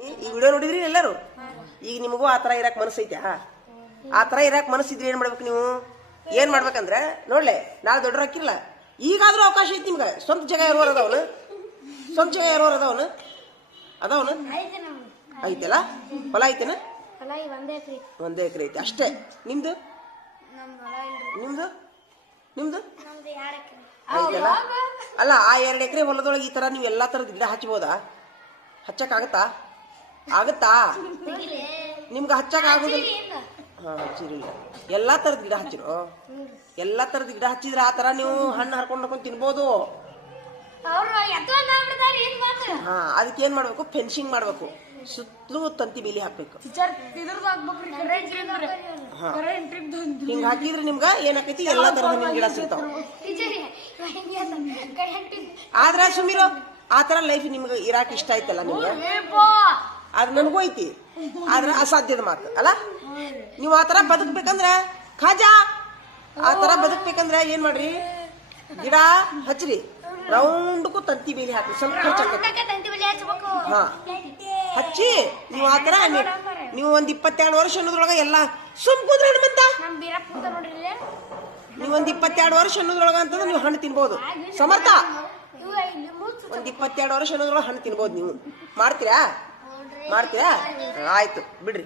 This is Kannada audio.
ಈ ವಿಡಿಯೋ ನೋಡಿದ್ರಿ ಎಲ್ಲರೂ. ಈಗ ನಿಮಗೂ ಆ ಥರ ಇರಕ್ಕೆ ಮನಸ್ಸೈತೆ. ಆ ಥರ ಇರಕ್ಕೆ ಮನಸ್ಸಿದ್ರೆ ಏನು ಮಾಡ್ಬೇಕು ನೀವು? ಏನು ಮಾಡ್ಬೇಕಂದ್ರೆ ನೋಡ್ಲೆ, ನಾಳೆ ದೊಡ್ಡರು ಹಾಕಿರಲ್ಲ, ಈಗಾದ್ರೂ ಅವಕಾಶ ಐತಿ ನಿಮ್ಗೆ. ಸ್ವಂತ ಜಾಗ ಇರೋರು ಅದಾವನು? ಸ್ವಂತ ಜಾಗ ಇರೋರು ಅದಾವನು? ಅದಾವನು? ಐತಲ್ಲ, ಹೊಲ ಐತೆನ? ಒಂದೇ ಎಕರೆ ಐತಿ ಅಷ್ಟೇ. ನಿಮ್ದು ನಿಮ್ದು ನಿಮ್ದು ಐತಲ್ಲ. ಅಲ್ಲ, ಆ 2 ಎಕರೆ ಹೊಲದೊಳಗೆ ಈ ಥರ ನೀವು ಎಲ್ಲ ಥರದ ಗಿಡ ಹಚ್ಬೋದಾ? ಹಚ್ಚಕ್ಕಾಗತ್ತಾ? ಆಗತ್ತಾ? ನಿಮ್ಗೆ ಹಚ್ಚಕ್ ಆಗುದಿಲ್ಲ. ಹಚ್ಚಿರಿಲ್ಲ. ಎಲ್ಲಾ ತರದ ಗಿಡ ಹಚ್ಚಿರು. ಎಲ್ಲಾ ತರದ ಗಿಡ ಹಚ್ಚಿದ್ರೆ ಆ ತರ ನೀವು ಹಣ್ಣು ಹರ್ಕೊಂಡು ತಿನ್ಬೋದು. ಅದಕ್ಕೆ ಏನ್ ಮಾಡ್ಬೇಕು? ಫೆನ್ಸಿಂಗ್ ಮಾಡ್ಬೇಕು. ಸುತ್ತಲೂ ತಂತಿ ಬೇಲಿ ಹಾಕ್ಬೇಕು. ಹಿಂಗ ಹಾಕಿದ್ರೆ ನಿಮ್ಗ ಏನಾಕೈತಿ? ಎಲ್ಲಾ ತರದ ಹಣ್ಣಿನ ಗಿಡ ಸಿಗ್ತಾವ. ಆದ್ರ ಸುಮಿರೋ, ಆ ತರ ಲೈಫ್ ನಿಮ್ಗೆ ಇರಾಕ್ ಇಷ್ಟ ಆಯ್ತಲ್ಲ ನಿಮ್ಗೆ? ಅದು ನನಗೂ ಐತಿ. ಆದ್ರೆ ಅಸಾಧ್ಯದ ಮಾತು ಅಲ್ಲ. ನೀವು ಆ ತರ ಬದುಕ್ಬೇಕಂದ್ರ ಖಾಜಾ ಆ ತರ ಬದುಕ್ಬೇಕಂದ್ರ ಏನ್ ಮಾಡ್ರಿ? ಗಿಡ ಹಚ್ಚ್ರಿ, ರೌಂಡ್ಗೂ ತಂತಿ ಬೇಲಿ ಹಾಕಿ. ಸ್ವಲ್ಪ ಹಾ ಹಚ್ಚಿ ನೀವು ಆ ತರ ನೀವು ಒಂದ್ 22 ವರ್ಷ ಅನ್ನೋದ್ರೊಳಗ ಎಲ್ಲ ಸುಮ್ಕುದ್ರ ಹನುಮಂತ. ನೀವು ಒಂದ್ 22 ವರ್ಷ ಅನ್ನೋದ್ರೊಳಗ ಅಂತಂದ್ರೆ ನೀವು ಹಣ್ಣು ತಿನ್ಬೋದು. ಸಮರ್ಥ, ಒಂದ್ 22 ವರ್ಷ ಅನ್ನೋದ್ರೊಳಗ ಹಣ್ಣು ತಿನ್ಬೋದು. ನೀವು ಮಾಡ್ತೀರಾ? ಆಯ್ತು ಬಿಡ್ರಿ.